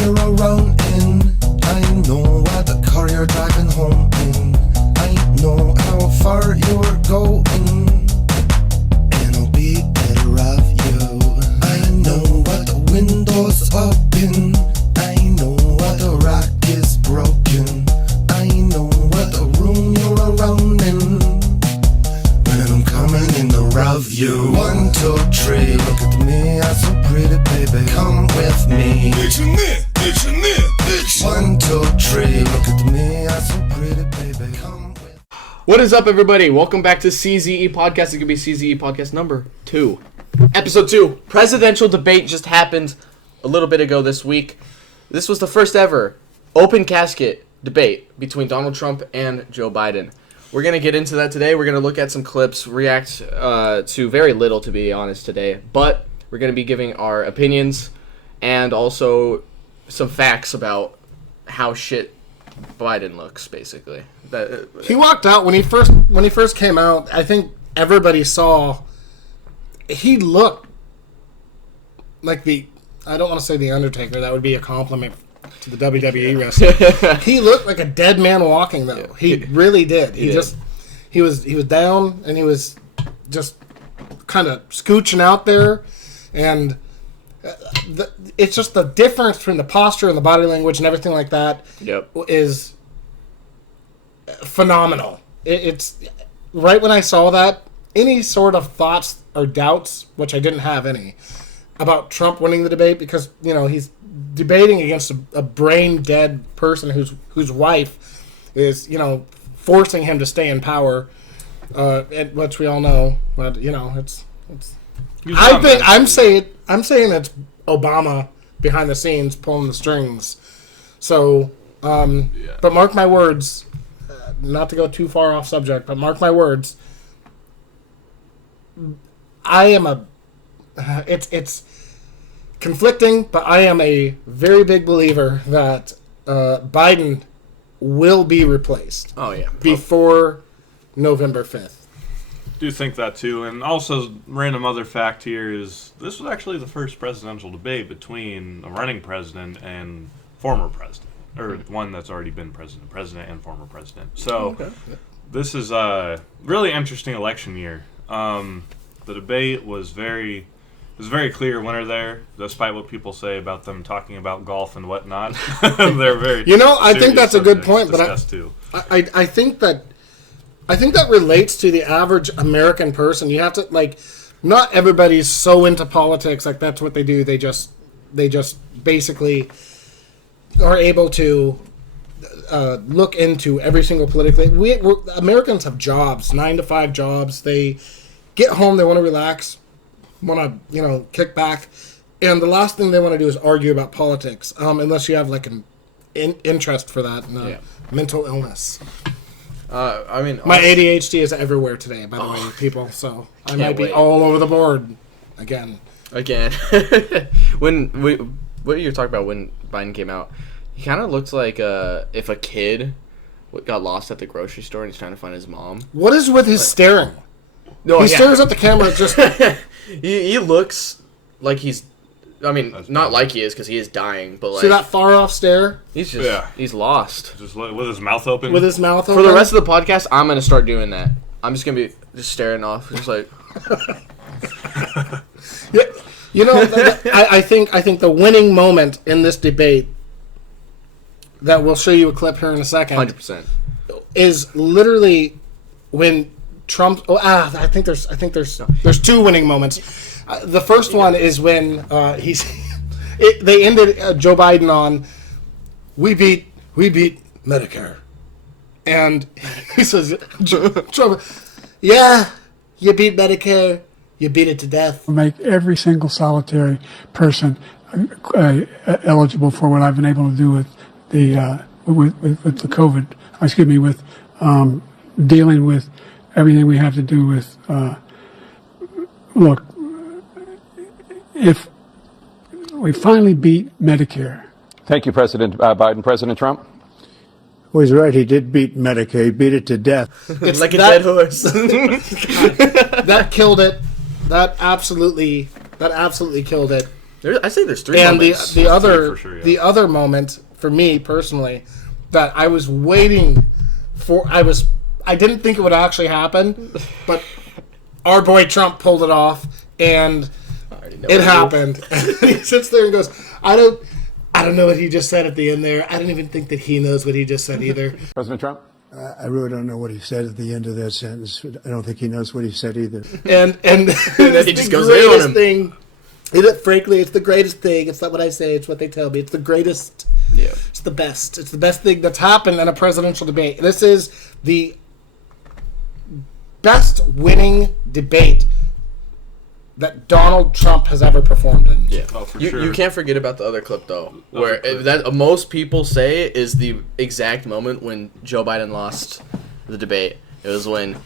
you're around in. I know what the car you're driving home in. I know how far you're going, and I'll be better off you. I know what the window's open. I know what the rock is broken. I know what the room you're around in. When I'm coming in the rough you. 1, 2, 3, look at me, I'm so pretty, baby. Come with me. It's in there, it's in there, it's 1, 2, 3, look at me, I'm so pretty, baby. Come with. What is up, everybody? Welcome back to CZE Podcast. It could be CZE Podcast number 2. Episode 2. Presidential debate just happened a little bit ago this week. This was the first ever open casket debate between Donald Trump and Joe Biden. We're going to get into that today. We're going to look at some clips, react to very little, to be honest, today. But we're going to be giving our opinions and also some facts about how shit Biden looks, basically. He walked out when he first came out. I think everybody saw he looked like I don't want to say the Undertaker. That would be a compliment to the WWE wrestler. He looked like a dead man walking, though. He really did. He was down, and he was just kind of scooching out there, and it's just the difference between the posture and the body language and everything like that is phenomenal. It's right when I saw that, any sort of thoughts or doubts, which I didn't have any, about Trump winning the debate, because he's debating against a brain dead person whose wife is forcing him to stay in power, which we all know. But it's. I'm saying it's Obama behind the scenes pulling the strings. So, but mark my words. Not to go too far off subject, but mark my words. It's conflicting, but I am a very big believer that Biden will be replaced. Oh yeah, before November 5th. Do think that too, and also random other fact here is this was actually the first presidential debate between a running president and former president, or one that's already been president and former president. So This is a really interesting election year. The debate was very clear winner there, despite what people say about them talking about golf and whatnot. They're very I think that's a good point, but I think that relates to the average American person. You have to not everybody's so into politics, that's what they do. They just basically are able to look into every single political. Americans have jobs, 9-to-5 jobs. They get home, they want to relax, want to kick back, and the last thing they want to do is argue about politics, unless you have an interest for that, mental illness. My ADHD is everywhere today, by the way, people. So I might be all over the board again. What you were talking about when Biden came out, he kind of looks like if a kid got lost at the grocery store and he's trying to find his mom. What is with his staring? He stares at the camera. Just he looks like he's. Not like he is, because he is dying. But see that far off stare? He's just he's lost. Just with his mouth open. With his mouth open. For the rest of the podcast, I'm gonna start doing that. I'm just gonna be just staring off, just like. I think the winning moment in this debate, that we'll show you a clip here in a second, 100%, is literally when Trump. I think there's two winning moments. The first one is when they ended Joe Biden on, we beat Medicare, and he says, Trump, yeah, you beat Medicare, you beat it to death. Make every single solitary person eligible for what I've been able to do with the with the COVID. With dealing with everything we have to do with. Look. If we finally beat Medicare. Thank you, President Biden. President Trump? Well, he's right. He did beat Medicare. He beat it to death. It's like a dead horse. That killed it. That absolutely killed it. I say there's three And moments. the other for sure, yeah. the other moment for me personally that I was waiting for, I didn't think it would actually happen, but our boy Trump pulled it off, and it happened. He sits there and goes, I don't know what he just said at the end there. I don't even think that he knows what he just said either. President Trump? I really don't know what he said at the end of that sentence. I don't think he knows what he said either. And it's he just the goes in on greatest him. thing. Frankly, it's the greatest thing. It's not what I say. It's what they tell me. It's the greatest. Yeah. It's the best. It's the best thing that's happened in a presidential debate. This is the best winning debate that Donald Trump has ever performed in. Yeah. Oh, for you, sure. you can't forget about the other clip though, where clip. that most people say is the exact moment when Joe Biden lost the debate. It was when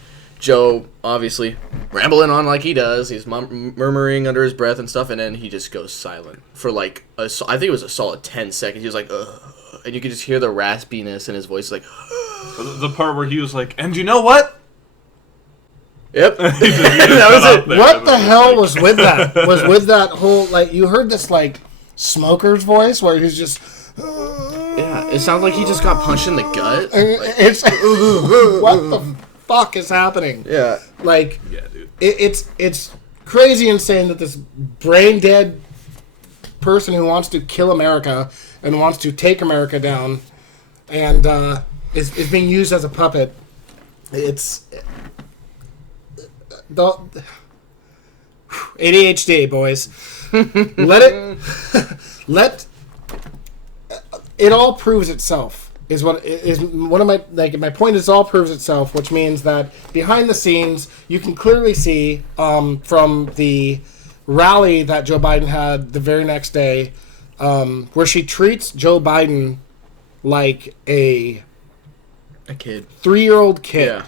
Joe, obviously rambling on like he does, he's murmuring under his breath and stuff, and then he just goes silent for like I think it was a solid 10 seconds. He was like, ugh, and you could just hear the raspiness in his voice, like, The part where he was like, and you know what? yep, that That was it. What the hell was with that? Was with that whole, like, you heard this like smoker's voice where he's just. Yeah, it sounds like he just got punched in the gut. It's what the fuck is happening? Yeah, Like, Yeah, dude. it's crazy insane that this brain dead person who wants to kill America and wants to take America down and is being used as a puppet. It's the ADHD, boys. Let it all proves itself. Is what is one of my point is all proves itself, which means that behind the scenes you can clearly see from the rally that Joe Biden had the very next day, where she treats Joe Biden like a kid. 3-year-old kid. Yeah.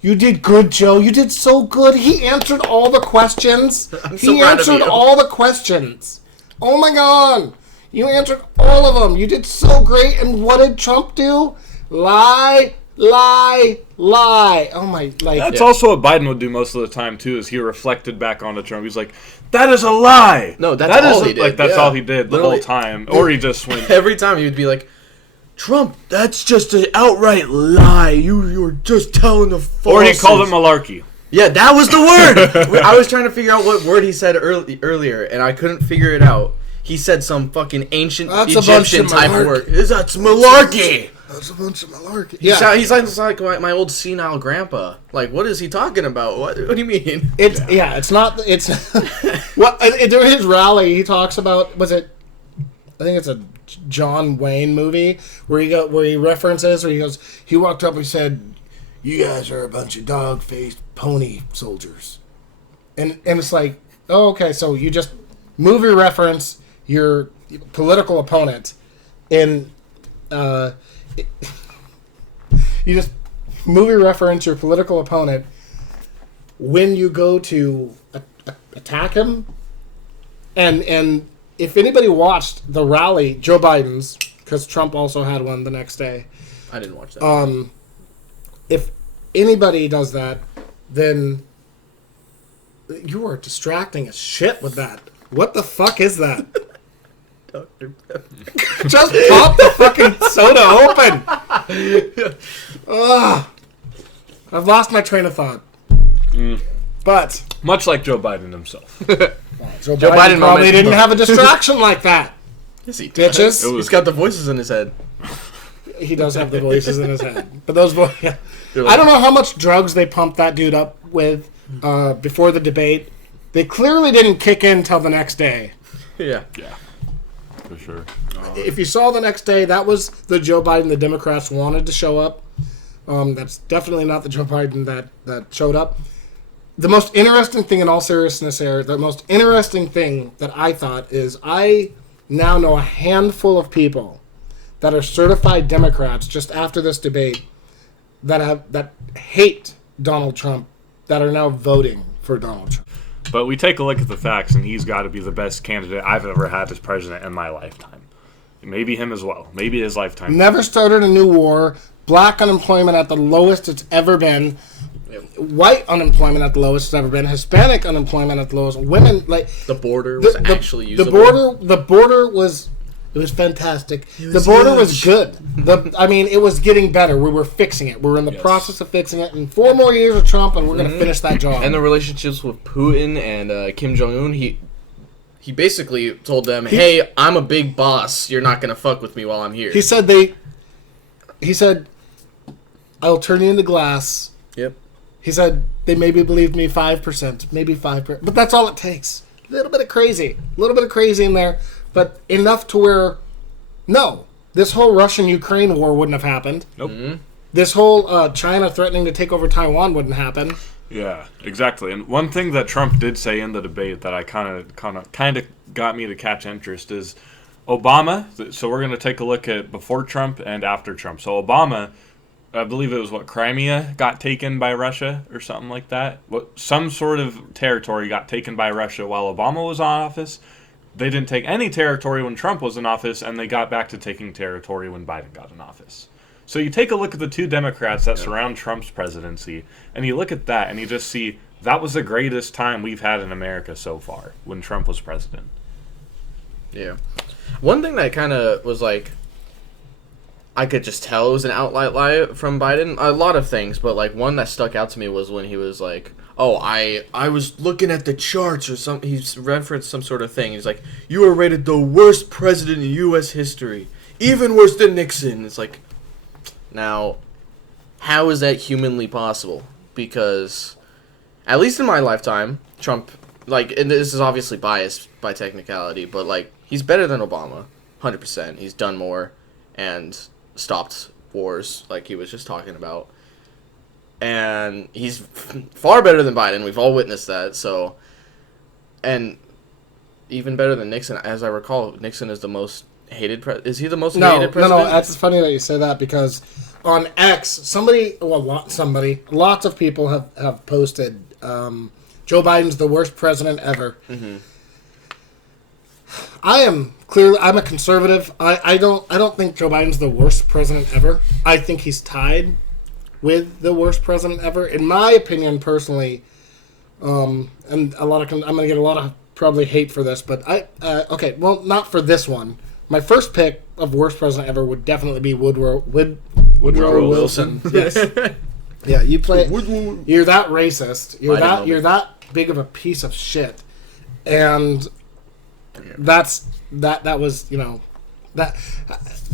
You did good, Joe. You did so good. He answered all the questions. I'm so He proud of answered you. all the questions. Oh my God. You answered all of them. You did so great. And what did Trump do? Lie, lie, lie. Oh my, like. That's also what Biden would do most of the time too. Is he reflected back onto Trump? He's like, "That is a lie." No, that's That all is he did. Like that's Yeah. all he did the Literally. whole time, or he just went. Every time he would be like, Trump, that's just an outright lie. You're just telling the false. Or he called it malarkey. Yeah, that was the word. I was trying to figure out what word he said earlier, and I couldn't figure it out. He said some fucking ancient That's a bunch Egyptian of type malarkey. word. That's malarkey. That's a bunch of malarkey. He sounds like my old senile grandpa. Like, what is he talking about? What do you mean? It's not. It's well, during his rally, he talks about. Was it? I think it's a John Wayne movie where he references where he goes. He walked up and he said, "You guys are a bunch of dog-faced pony soldiers," and it's like, oh, okay, so you just movie reference your political opponent, and you just movie reference your political opponent when you go to attack him, and if anybody watched the rally, Joe Biden's, because Trump also had one the next day. I didn't watch that. If anybody does that, then you are distracting as shit with that. What the fuck is that? Dr. Pepper. Just pop the fucking soda open. Ugh. I've lost my train of thought. But Much like Joe Biden himself. Joe Biden Biden probably moment. didn't have a distraction like that. Yes, he Bitches. does. He's got the voices in his head. He does have the voices in his head. But those voices... I don't know how much drugs they pumped that dude up with before the debate. They clearly didn't kick in till the next day. Yeah. Yeah, for sure. If you saw the next day, that was the Joe Biden the Democrats wanted to show up. That's definitely not the Joe Biden that showed up. The most interesting thing, in all seriousness here, the most interesting thing that I thought is I now know a handful of people that are certified Democrats just after this debate that hate Donald Trump that are now voting for Donald Trump. But we take a look at the facts, and he's got to be the best candidate I've ever had as president in my lifetime. Maybe him as well. Maybe his lifetime. Never started a new war. Black unemployment at the lowest it's ever been. white unemployment at the lowest it's ever been, Hispanic unemployment at the lowest, women, like... The border was actually usable. The border was... It was fantastic. The border was good. It was getting better. We were fixing it. We were in the process of fixing it. And 4 more years of Trump, and we're going to finish that job. And the relationships with Putin and Kim Jong-un, he basically told them, hey, I'm a big boss. You're not going to fuck with me while I'm here. He said, I'll turn you into glass. Yep. He said, they maybe believed me 5%, maybe 5%. But that's all it takes. A little bit of crazy in there. But enough to where, no, this whole Russian-Ukraine war wouldn't have happened. Nope. Mm-hmm. This whole China threatening to take over Taiwan wouldn't happen. Yeah, exactly. And one thing that Trump did say in the debate that I kind of got me to catch interest is Obama. So we're going to take a look at before Trump and after Trump. So Obama, I believe it was Crimea got taken by Russia or something like that. Some sort of territory got taken by Russia while Obama was in office. They didn't take any territory when Trump was in office, and they got back to taking territory when Biden got in office. So you take a look at the 2 Democrats that surround Trump's presidency, and you look at that, and you just see that was the greatest time we've had in America so far when Trump was president. Yeah. One thing that kind of was like, I could just tell it was an outright lie from Biden. A lot of things, but like one that stuck out to me was when he was like, oh, I was looking at the charts or something. He's referenced some sort of thing. He's like, you are rated the worst president in U.S. history. Even worse than Nixon. It's like, now, how is that humanly possible? Because, at least in my lifetime, Trump, like, and this is obviously biased by technicality, but, like, he's better than Obama. 100%. He's done more and stopped wars like he was just talking about. And he's far better than Biden. We've all witnessed that. So, and even better than Nixon, as I recall, Nixon is the most hated president. Is he the most hated president? No. That's funny that you say that because on X, lots of people have posted Joe Biden's the worst president ever. Mm-hmm. I'm a conservative. I don't think Joe Biden's the worst president ever. I think he's tied with the worst president ever, in my opinion, personally. And I'm gonna get a lot of probably hate for this, but not for this one. My first pick of worst president ever would definitely be Woodrow Wilson. Yes. Yeah, you play. You're that racist. You're that big of a piece of shit, and that was that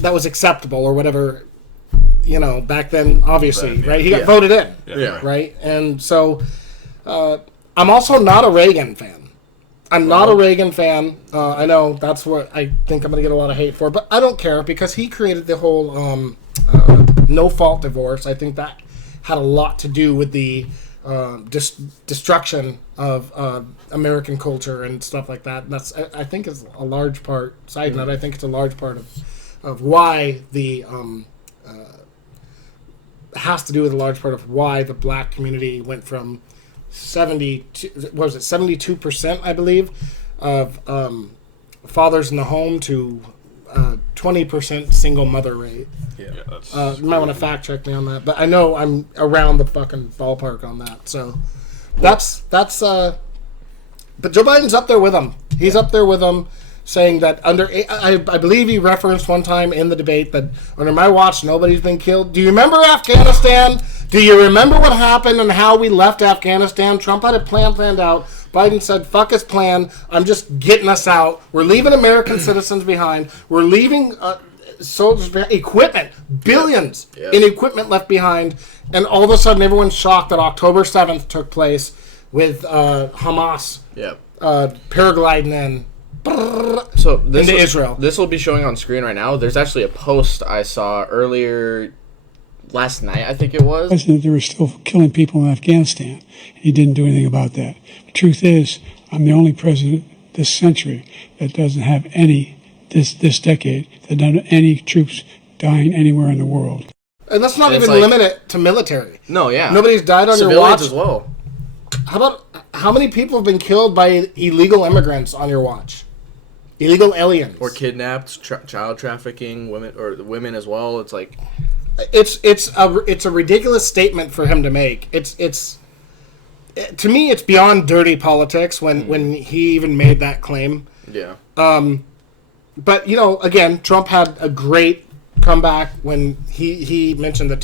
was acceptable or whatever. Back then, obviously, right? He got voted in, right? And so, I'm also not a Reagan fan. I'm not a Reagan fan. I know that's what I think I'm going to get a lot of hate for, but I don't care because he created the whole no-fault divorce. I think that had a lot to do with the destruction of American culture and stuff like that. And that's, I think, is a large part. Side note, I think it's a large part of why the has to do with a large part of why the black community went from 72%, I believe, of fathers in the home to 20% single mother rate. Yeah, that's you might want to fact check me on that, but I know I'm around the fucking ballpark on that. So that's but Joe Biden's up there with him. He's up there with them, saying that I believe he referenced one time in the debate that under my watch nobody's been killed. Do you remember Afghanistan? Do you remember what happened and how we left Afghanistan? Trump had a plan planned out. Biden said, fuck his plan. I'm just getting us out. We're leaving American citizens behind. We're leaving soldiers behind. Equipment. Billions in equipment left behind. And all of a sudden everyone's shocked that October 7th took place with Hamas paragliding in. So this into Israel. This will be showing on screen right now. There's actually a post I saw earlier last night, I think it was. President, they were still killing people in Afghanistan. He didn't do anything about that. The truth is, I'm the only president this century that doesn't have this decade, that doesn't have any troops dying anywhere in the world. And let's not even limit it to military. No, yeah. Nobody's died on your watch. Civilians as well. How many people have been killed by illegal immigrants on your watch? Illegal aliens. Or kidnapped, child trafficking, women as well. It's like... it's a ridiculous statement for him to make. It's to me, it's beyond dirty politics when he even made that claim. Yeah. But again, Trump had a great comeback when he mentioned the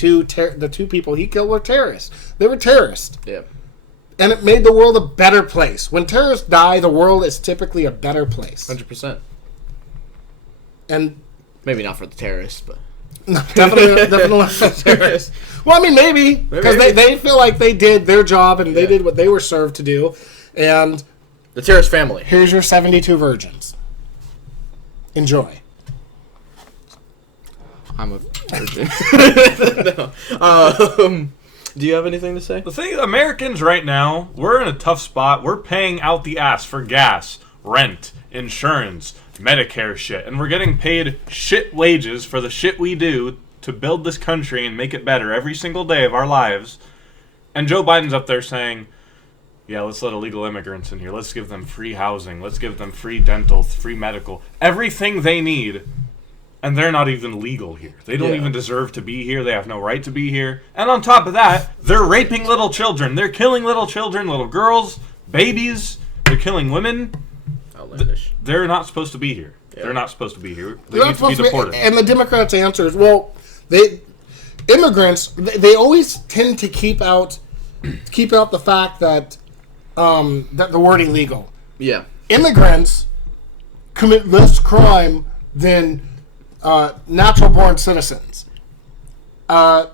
two people he killed were terrorists. They were terrorists. Yeah. And it made the world a better place. When terrorists die, the world is typically a better place. 100%. And maybe not for the terrorists, but definitely not for the terrorists. Well, I mean, maybe because they feel like they did their job and they did what they were served to do. And the terrorist family. Here's your 72 virgins. Enjoy. I'm a virgin. No. Do you have anything to say? The thing is, Americans right now, we're in a tough spot. We're paying out the ass for gas, rent, insurance, Medicare shit. And we're getting paid shit wages for the shit we do to build this country and make it better every single day of our lives. And Joe Biden's up there saying, yeah, let's let illegal immigrants in here. Let's give them free housing. Let's give them free dental, free medical. Everything they need. And they're not even legal here. They don't even deserve to be here. They have no right to be here. And on top of that, they're raping little children. They're killing little children, little girls, babies. They're killing women. Outlandish. They're not supposed to be here. Yeah. They're not supposed to be here. They They're need to be deported. And the Democrats' answer is, well, immigrants, they always tend to keep out the fact that that the word illegal. Yeah. Immigrants commit less crime than natural-born citizens. Do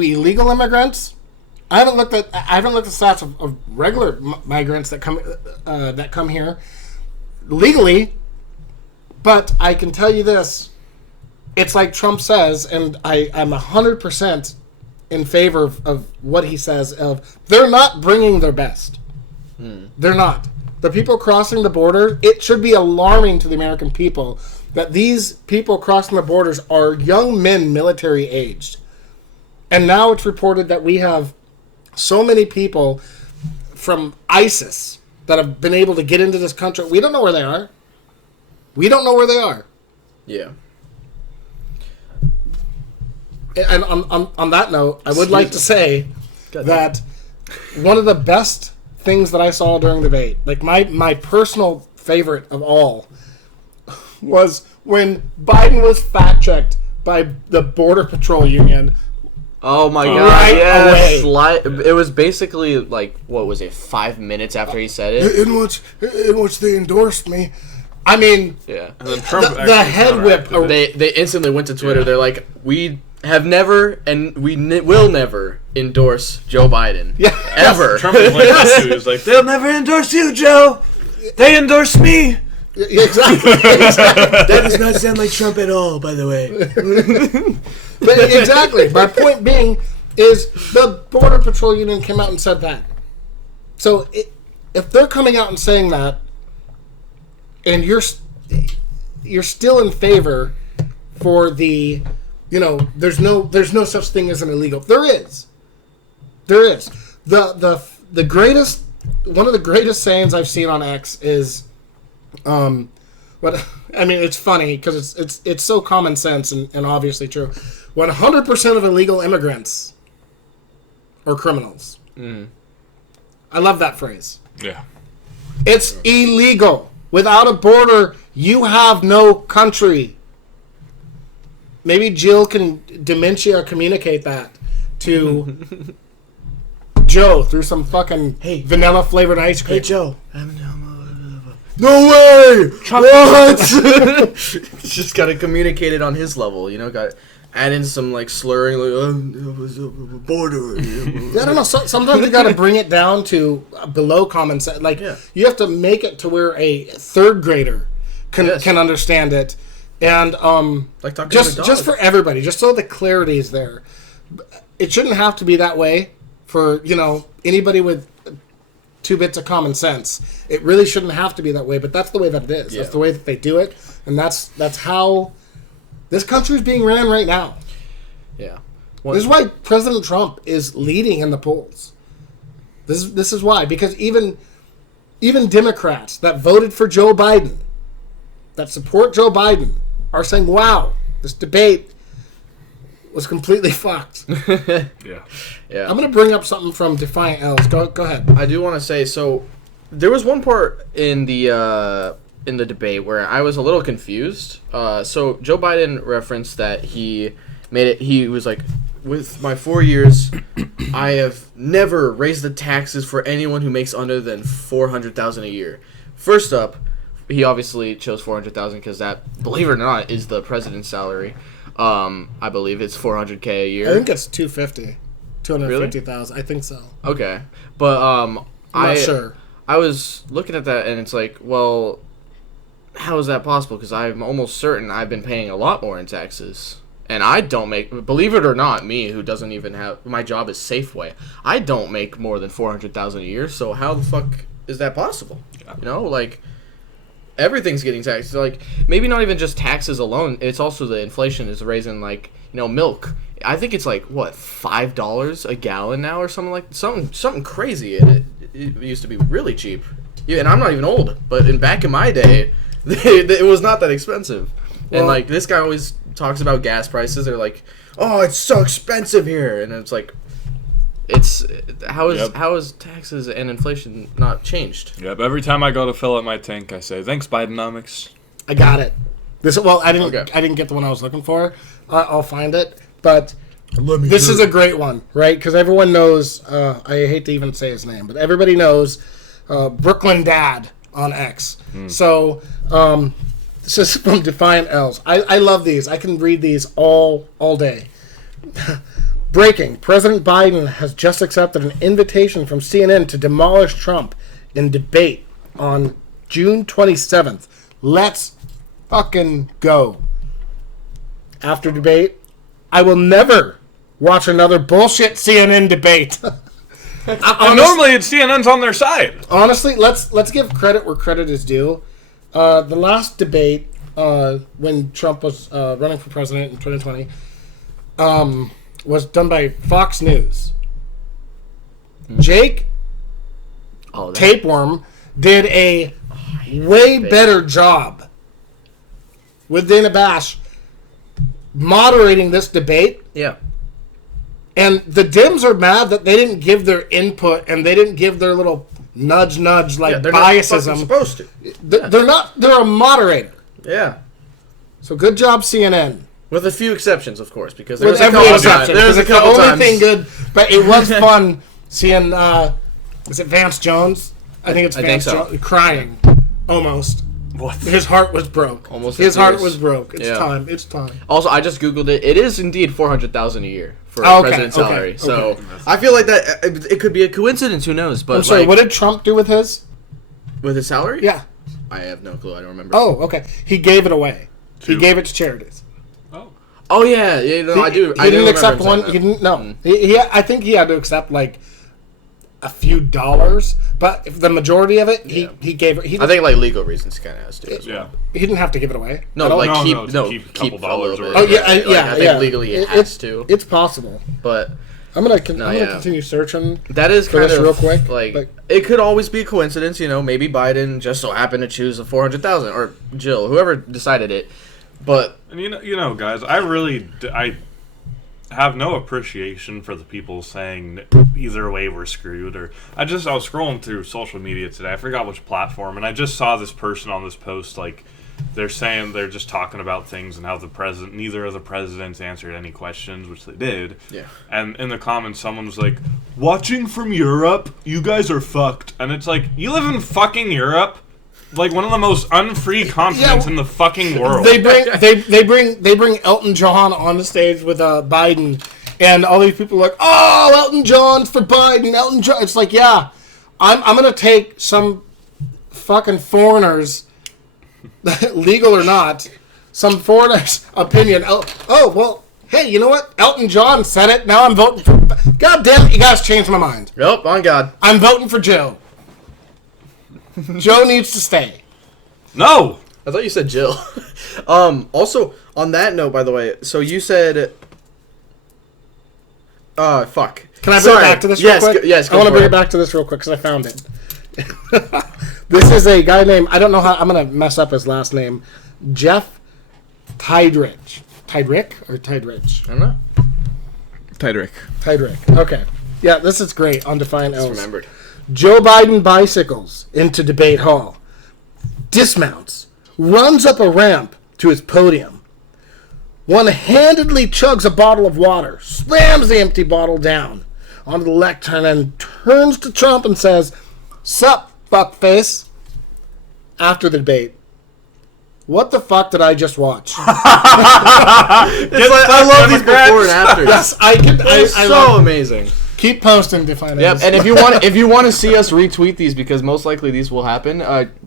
illegal immigrants? I haven't looked at stats of regular migrants that come here legally, but I can tell you this: it's like Trump says, and I'm 100% in favor of what he says. Of they're not bringing their best. They're not. The people crossing the border. It should be alarming to the American people that these people crossing the borders are young men, military aged. And now it's reported that we have so many people from ISIS that have been able to get into this country. We don't know where they are. Yeah. And on that note, I would like to say that one of the best things that I saw during the debate, like my personal favorite of all, was when Biden was fact-checked by the Border Patrol Union. Oh my God! Right yes. away. It was basically like, what was it? 5 minutes after he said it, in which they endorsed me. I mean, yeah. And then Trump the head whip. They instantly went to Twitter. Yeah. They're like, we have never and we will never endorse Joe Biden. Yeah, ever. Trump was like, he was like, they'll never endorse you, Joe. They endorse me. Exactly. That does not sound like Trump at all, by the way. But exactly. My point being is the Border Patrol Union came out and said that. So if they're coming out and saying that, and you're still in favor for the, there's no such thing as an illegal. There is. The greatest, one of the greatest sayings I've seen on X is, it's funny because it's so common sense and obviously true. 100% of illegal immigrants are criminals. I love that phrase. Yeah. It's illegal. Without a border, you have no country. Maybe Jill can dementia communicate that to Joe through some fucking vanilla flavored ice cream. Hey Joe. No way! What? Just gotta communicate it on his level, got add in some like slurring, like border. I don't know. Sometimes you got to bring it down to below common sense. Like you have to make it to where a third grader can understand it, and like talking just for everybody, just so the clarity is there. It shouldn't have to be that way for anybody with 2 bits of common sense. It really shouldn't have to be that way, but that's the way that it is. Yeah. That's the way that they do it, and that's how this country is being ran right now. Yeah. This is why President Trump is leading in the polls. This is why, because even Democrats that voted for Joe Biden, that support Joe Biden, are saying, "Wow, this debate was completely fucked. Yeah. Yeah. I'm going to bring up something from Defiant L's. Go ahead. I do want to say, so there was one part in the debate where I was a little confused. So Joe Biden referenced that he was like, with my 4 years, I have never raised the taxes for anyone who makes under than $400,000 a year. First up, he obviously chose $400,000 because that, believe it or not, is the president's salary. I believe it's $400K a year. I think it's 250,000. I think so. Okay, but I'm not sure. I was looking at that and it's like, well, how is that possible? Because I'm almost certain I've been paying a lot more in taxes. And I don't make, believe it or not, me who doesn't even have, my job is Safeway, I don't make more than $400,000 a year. So how the fuck is that possible? Yeah. You know, like, everything's getting taxed. Like, maybe not even just taxes alone. It's also the inflation is raising, like, you know, milk. I think it's like, what, $5 a gallon now or something crazy. And it used to be really cheap. Yeah, and I'm not even old, but back in my day, it was not that expensive. Well, and like this guy always talks about gas prices. They're like, "Oh, it's so expensive here," and it's like, how is taxes and inflation not changed? Yep. Every time I go to fill up my tank, I say, "Thanks, Bidenomics." I got it. I didn't get the one I was looking for. I'll find it, but this is a great one, right? Because everyone knows. I hate to even say his name, but everybody knows Brooklyn Dad on X. So. This is from Defiant L's. I love these. I can read these all day. Breaking. President Biden has just accepted an invitation from CNN to demolish Trump in debate on June 27th. Let's fucking go. After debate, I will never watch another bullshit CNN debate. Normally it's CNN's on their side. Honestly, let's give credit where credit is due. The last debate, when Trump was running for president in 2020, was done by Fox News. Jake Tapeworm did a way better job with Dana Bash moderating this debate. Yeah. And the Dems are mad that they didn't give their input and they didn't give their little nudge, like they're biasism. Not supposed to. They're not. They're a moderator. Yeah. So good job, CNN. With a few exceptions, of course, because There's a couple times. Thing good, but it was fun seeing. Is it Vance Jones? I think it's Vance Jones crying, almost. What? His heart was broke. Almost. His heart was broke. It's time. It's time. Also, I just googled it. It is indeed $400,000 a year for president's salary. So I feel like that it could be a coincidence. Who knows? But I'm sorry. What did Trump do with his? With his salary? Yeah. I have no clue. I don't remember. Oh, okay. He gave it away. He gave it to charities. Oh yeah. No, I do. He didn't accept one. He didn't. No. I think he had to accept like a few dollars, but if the majority of it, he gave it. I think like legal reasons kind of has to. Yeah. He didn't have to give it away. No, keep a couple dollars. I think legally it has to. It's possible. But I'm gonna continue searching. That is kind of real quick. Like it could always be a coincidence, you know. Maybe Biden just so happened to choose a $400,000 or Jill, whoever decided it. But and you know, guys, I have no appreciation for the people saying either way we're screwed. Or I was scrolling through social media today. I forgot which platform, and I just saw this person on this post like. They're saying they're just talking about things and how neither of the presidents answered any questions, which they did. Yeah. And in the comments, someone was like, "Watching from Europe, you guys are fucked." And it's like, you live in fucking Europe, like one of the most unfree continents in the fucking world. They bring Elton John on the stage with Biden, and all these people are like, "Oh, Elton John's for Biden." Elton John. It's like, yeah, I'm gonna take some fucking foreigners. Legal or not, some foreigner's opinion. Oh, well, hey, you know what? Elton John said it. Now I'm voting for... God damn it, you guys changed my mind. Nope, on God. I'm voting for Joe. Joe needs to stay. No! I thought you said Jill. Also, on that note, by the way, so you said... fuck. Can I bring it back to this real quick? Yes, I want to bring it back to this real quick because I found it. This is a guy named, I don't know how, I'm going to mess up his last name, Jeff Tiedrich. Tiedrich or Tiedrich? I don't know. Tiedrick. Tiedrick. Okay. Yeah, this is great on Defiant L's. Remembered. Joe Biden bicycles into debate hall, dismounts, runs up a ramp to his podium, one-handedly chugs a bottle of water, slams the empty bottle down onto the lectern, and turns to Trump and says, "Sup, fuckface?" After the debate. What the fuck did I just watch? It's like, I love these before and after. Yes, I so amazing. Keep posting, Defiant Yep, L's. and if you want to see us retweet these, because most likely these will happen,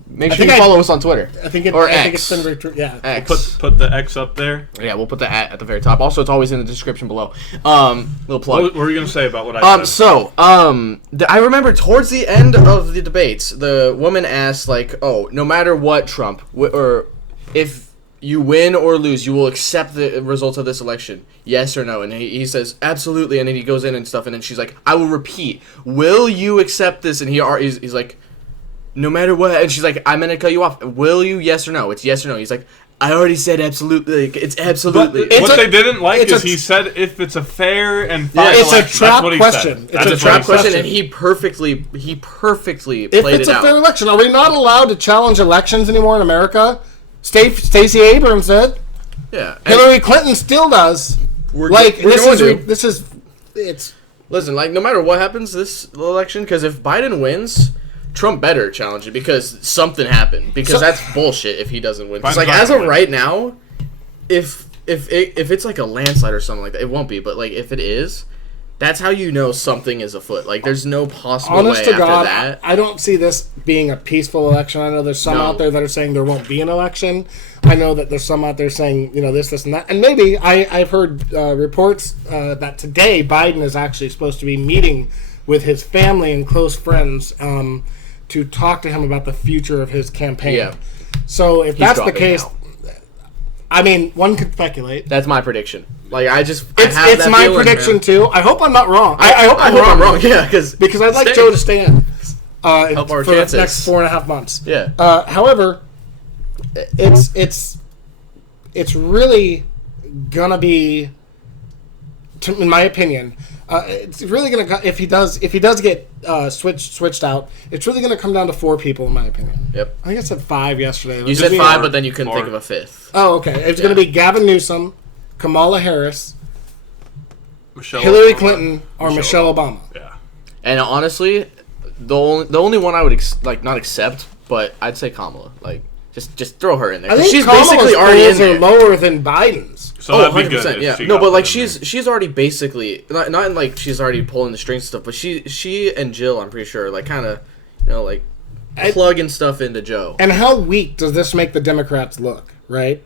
make sure you think follow us on Twitter. I think it's been yeah. X. Put the X up there. Yeah, we'll put the at the very top. Also, it's always in the description below. Little plug. What were you gonna say about what I said? So, I remember towards the end of the debates, the woman asked, like, "Oh, no matter what, Trump, or if you win or lose, you will accept the results of this election, yes or no?" And he says, "Absolutely." And then he goes in and stuff, and then she's like, "I will repeat, will you accept this?" And he's like, "No matter what." And she's like, "I'm gonna cut you off. Will you? Yes or no?" It's yes or no. He's like, "I already said absolutely. It's absolutely." What they didn't like is he said if it's a fair and fair it's election. a trap That's what he question. Said. It's That a is trap what he said. question. And he perfectly If played it's it a out. fair election, are we not allowed to challenge elections anymore in America? Stacey Abrams did. Yeah. And Hillary Clinton still does. we're Like going to. this is it's Listen, like, no matter what happens this election, because if Biden wins, Trump better challenge it, because something happened. Because that's bullshit if he doesn't win. 'Cause, Biden's like, not as gonna of win. right now, if it's like a landslide or something like that, it won't be. But like, if it is, that's how you know something is afoot. Like, there's no possible honest way to after God. that. I don't see this being a peaceful election. I know there's some No. out there that are saying there won't be an election. I know that there's some out there saying this, and that. And maybe I've heard reports that today Biden is actually supposed to be meeting with his family and close friends to talk to him about the future of his campaign. Yeah. So if that's the dropping case, out. I mean, one could speculate. That's my prediction. Like, I have It's that my feeling, prediction man. too. I hope I'm not wrong. I hope I I'm hope wrong. I'm wrong. Yeah, because Because I'd like Joe to stay in Help our for chances. the next 4.5 months. Yeah. However, it's really gonna be, in my opinion, it's really gonna if he does get switched out, it's really gonna come down to 4 people, in my opinion. Yep. I think I said 5 yesterday. You said 5, but then you couldn't Four. think of a 5th. Oh, okay. It's gonna be Gavin Newsom, Kamala Harris, Michelle Hillary Obama. Clinton, or Michelle Obama. Yeah. And honestly, the only one I would not accept, but I'd say Kamala. Like, just throw her in there. I 'Cause think she's Kamala's basically already in polls are there. lower than Biden's. So Oh, that'd be 100%, good. yeah. If she No, got but like put in there. she's already basically not in like she's already pulling the strings and stuff, but she and Jill, I'm pretty sure, like kind of, like plugging stuff into Joe. And how weak does this make the Democrats look, right?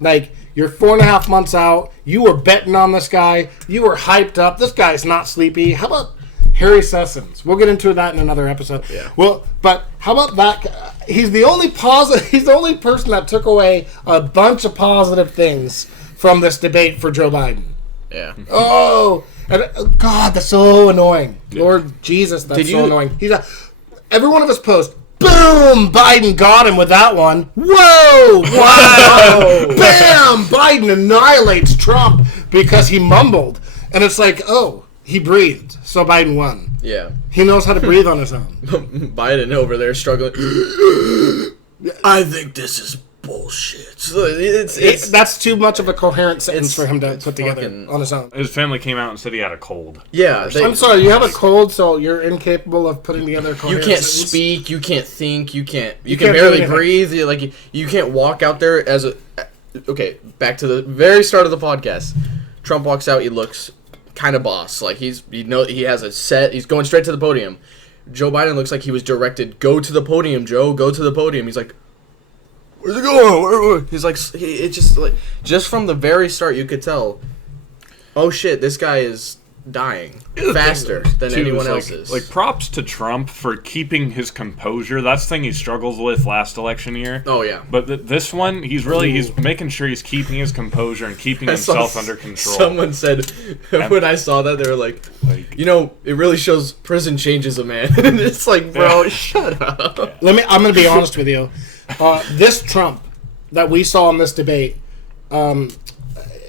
Like, you're 4.5 months out. You were betting on this guy. You were hyped up. This guy's not sleepy. How about Harry Sessions? We'll get into that in another episode. Yeah. Well, but how about that? He's the only He's the only person that took away a bunch of positive things from this debate for Joe Biden. Yeah. Oh, and, God, that's so annoying. Lord Jesus, that's Did so you- annoying. Every one of his posts, boom, Biden got him with that one. Whoa, wow, bam, Biden annihilates Trump because he mumbled. And it's like, oh, he breathed, so Biden won. Yeah. He knows how to breathe on his own. Biden over there struggling. I think this is bullshit. So That's too much of a coherent sentence it's- for him to it's put together fucking- on his own. His family came out and said he had a cold. yeah. I'm sorry, you have a cold, so you're incapable of putting together a You coherent can't sentence? speak. You can't think. You can can't do barely anything. breathe. You can't walk out there as a. Okay, back to the very start of the podcast. Trump walks out. He looks kind of boss. Like he has a set. He's going straight to the podium. Joe Biden looks like he was directed. Go to the podium, Joe. Go to the podium. He's like, where's it going? He's like, it's just from the very start, you could tell. Oh shit, this guy is dying faster than Too, anyone is, else like, is. Like, props to Trump for keeping his composure. That's the thing he struggles with last election year. Oh yeah. But this one, he's making sure he's keeping his composure and keeping I saw himself under control. Someone said when I saw that, they were like, it really shows prison changes a man. And it's like, bro, shut up. I'm going to be honest with you. This Trump that we saw in this debate,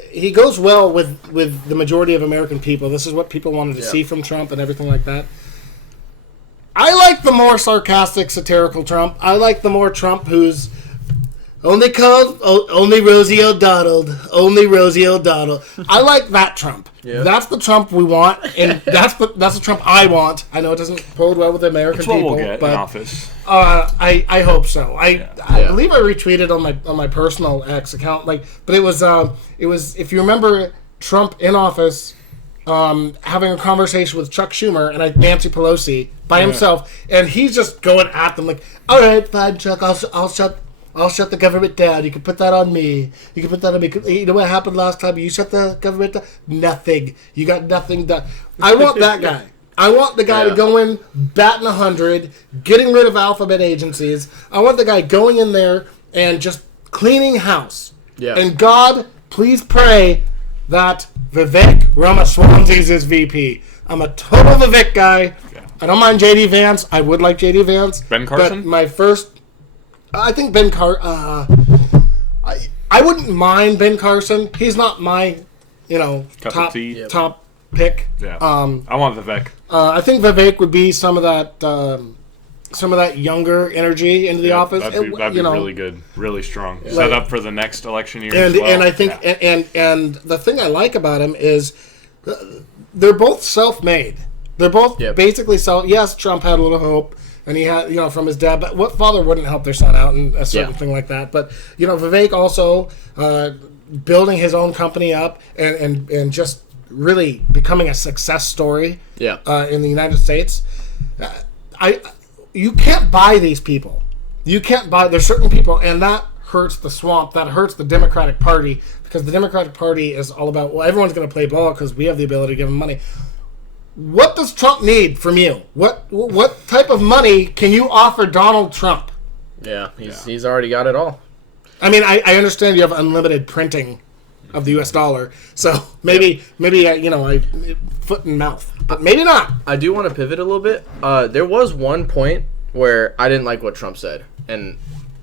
he goes well with the majority of American people. This is what people wanted to see from Trump and everything like that. I like the more sarcastic, satirical Trump. I like the more Trump who's only Rosie O'Donnell. Only Rosie O'Donnell. I like that Trump. Yeah. That's the Trump we want, and that's the Trump I want. I know it doesn't hold well with the American people. That's what we'll get in office. I hope so. I believe I retweeted on my personal X account, but it was if you remember Trump in office having a conversation with Chuck Schumer and Nancy Pelosi by himself, and he's just going at them like, all right, fine, Chuck, I'll shut the government down. You can put that on me. You can put that on me. You know what happened last time? You shut the government down? Nothing. You got nothing done. I want that guy. I want the guy to go in, batting 100, getting rid of alphabet agencies. I want the guy going in there and just cleaning house. Yeah. And God, please pray that Vivek Ramaswamy is his VP. I'm a total Vivek guy. I don't mind J.D. Vance. I would like J.D. Vance. Ben Carson? But my first... I think Ben Carson... I wouldn't mind Ben Carson. He's not my, top pick. Yeah. I want Vivek. I think Vivek would be some of that younger energy into the office. That'd be really good, really strong. Yeah. Set up for the next election year. And I think and the thing I like about him is they're both self-made. They're both basically self. Yes, Trump had a little hope, and he had from his dad. But what father wouldn't help their son out and a certain thing like that? But Vivek also building his own company up and just really becoming a success story. Yeah. In the United States, you can't buy these people. You can't buy. There's certain people, and that hurts the swamp. That hurts the Democratic Party because the Democratic Party is all about everyone's going to play ball because we have the ability to give them money. What does Trump need from you? What type of money can you offer Donald Trump? Yeah, he's already got it all. I mean, I understand you have unlimited printing of the U.S. dollar, so maybe I foot and mouth, but maybe not. I do want to pivot a little bit. There was one point where I didn't like what Trump said,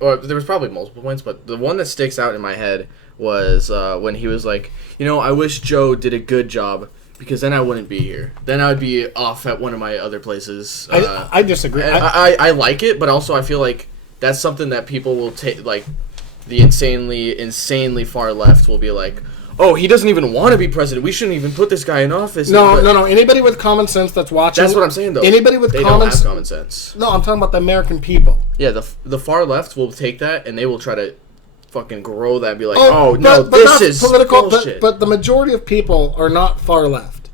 or there was probably multiple points, but the one that sticks out in my head was when he was like, I wish Joe did a good job. Because then I wouldn't be here. Then I would be off at one of my other places. I disagree. I like it, but also I feel like that's something that people will take. Like the insanely far left will be like, "Oh, he doesn't even want to be president. We shouldn't even put this guy in office." No. Anybody with common sense that's watching. That's what I'm saying, though. Anybody with don't have common sense. No, I'm talking about the American people. Yeah, the far left will take that and they will try to fucking grow that and be like, but this is political bullshit. But the majority of people are not far left,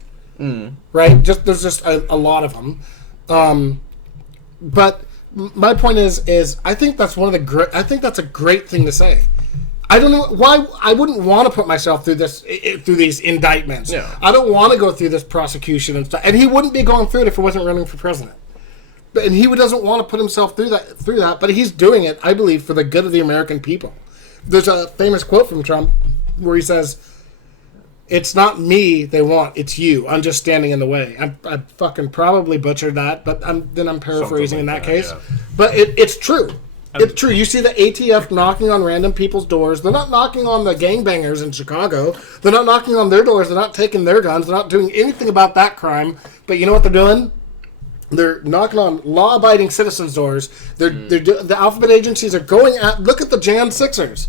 right? There's just a lot of them. But my point is I think that's I think that's a great thing to say. I don't know why I wouldn't want to put myself through these indictments. Yeah. I don't want to go through this prosecution and stuff. And he wouldn't be going through it if he wasn't running for president. And he doesn't want to put himself through that. But he's doing it, I believe, for the good of the American people. There's a famous quote from Trump where he says, "It's not me they want, it's you. I'm just standing in the way." I fucking probably butchered that, but I'm paraphrasing in that case. Yeah. But it's true. It's true. You see the ATF knocking on random people's doors. They're not knocking on the gangbangers in Chicago. They're not knocking on their doors. They're not taking their guns. They're not doing anything about that crime. But you know what they're doing? They're knocking on law-abiding citizens' doors. The alphabet agencies are going at. Look at the Jan 6ers.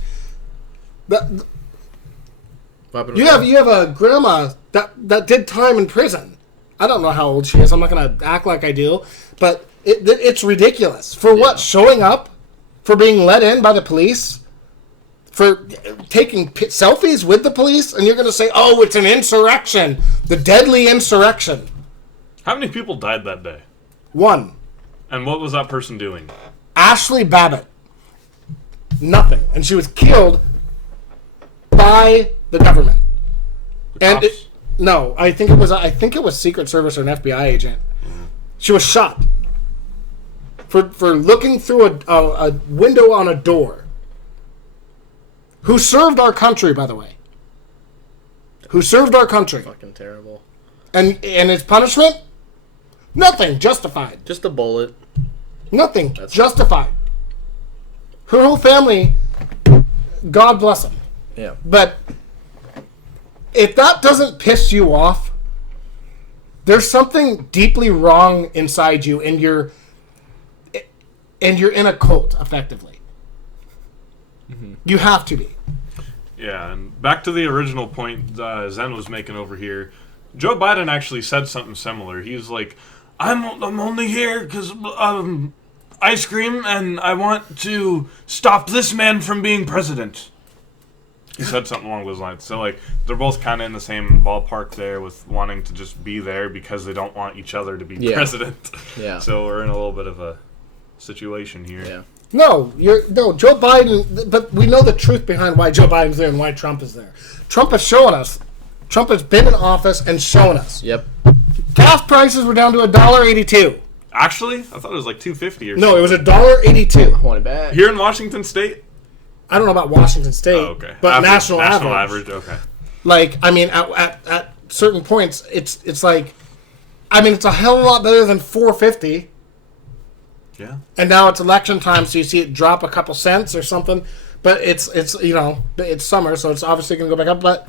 You have a grandma that did time in prison. I don't know how old she is. I'm not going to act like I do, but it's ridiculous. For what? Showing up, for being let in by the police, for taking selfies with the police, and you're going to say, "Oh, it's an insurrection, the deadly insurrection." How many people died that day? 1. And what was that person doing? Ashley Babbitt. Nothing. And she was killed by the government. The cops? No, I think it was Secret Service or an FBI agent. Mm-hmm. She was shot for looking through a window on a door. Who served our country, by the way? Who served our country? Fucking terrible. And his punishment? Nothing. Justified. Just a bullet. Nothing. Justified. Her whole family, God bless them. Yeah. But if that doesn't piss you off, there's something deeply wrong inside you, and you're in a cult, effectively. Mm-hmm. You have to be. Yeah, and back to the original point Zen was making over here. Joe Biden actually said something similar. He was like, I'm only here because ice cream, and I want to stop this man from being president. He said something along those lines. So, like, they're both kind of in the same ballpark there with wanting to just be there because they don't want each other to be president. Yeah. So we're in a little bit of a situation here. Yeah. No, Joe Biden, but we know the truth behind why Joe Biden's there and why Trump is there. Trump has shown us. Trump has been in office and shown us. Yep. Gas prices were down to $1.82. Actually, I thought it was like $2.50 or something. No, it was $1.82. I want it back. Here in Washington State? I don't know about Washington State, okay. but National national average, okay. Like, I mean, at certain points, it's like, I mean, it's a hell of a lot better than $4.50. Yeah. And now it's election time, so you see it drop a couple cents or something. But it's it's summer, so it's obviously going to go back up. But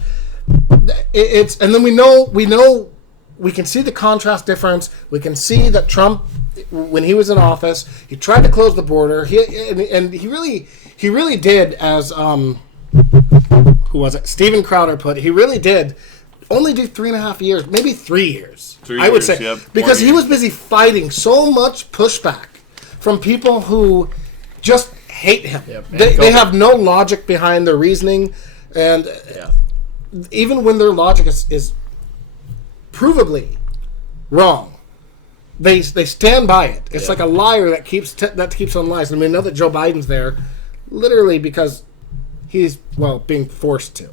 it's and then we can see the contrast difference. We can see that Trump, when he was in office, he tried to close the border. He really did, as who was it? Steven Crowder put it. He really did only do 3.5 years, maybe 3 years. I would say, yep, because he was busy fighting so much pushback from people who just hate him. Yep, They have no logic behind their reasoning, and even when their logic is provably wrong, they stand by it. It's like a liar that keeps on lies. And we know that Joe Biden's there literally because he's, being forced to.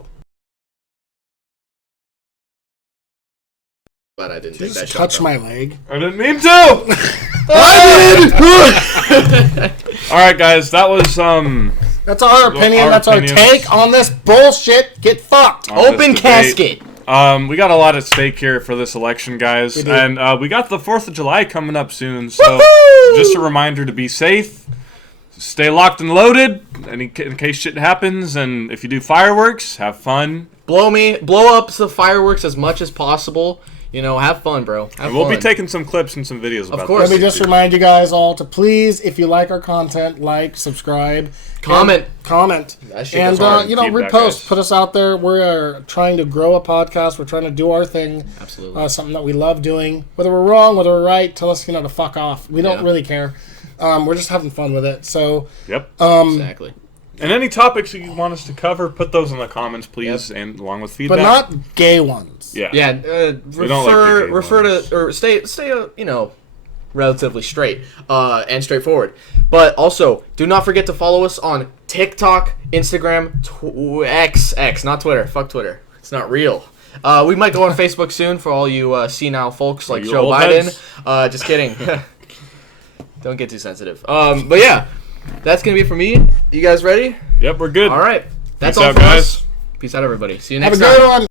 But I didn't Did you take that just shot. touch my leg? I didn't mean to! I did! Alright, guys, that was, That's our opinion. our That's opinions. our take on this bullshit. Get fucked. on this Open debate. casket. We got a lot at stake here for this election, guys. We do. And we got the 4th of July coming up soon. So just a reminder to be safe. Stay locked and loaded in case shit happens. And if you do fireworks, have fun. Blow up the fireworks as much as possible. You know, have fun, bro. Have And we'll fun. be taking some clips and some videos about course. Let this. me just remind you guys all to please, if you like our content, like, subscribe, Comment. and shit goes hard. Feedback, repost. guys. Put us out there. We're trying to grow a podcast. We're trying to do our thing. Absolutely. Something that we love doing. Whether we're wrong, whether we're right, tell us to fuck off. We don't Yeah. really care. We're just having fun with it. So Yep. Exactly. And any topics that you want us to cover, put those in the comments, please, and along with feedback. but not gay ones. Yeah. Yeah. don't like the gay Refer ones. to or stay. Relatively straight and straightforward. But also, do not forget to follow us on TikTok, Instagram, X, not Twitter. Fuck Twitter. It's not real. We might go on Facebook soon for all you senile folks like You Joe old Biden. heads. Just kidding. Don't get too sensitive. But yeah, that's gonna be it for me. You guys ready? Yep, we're good. All right. That's Peace all out, for guys. us. Peace out, everybody. See you Have next a time. good one.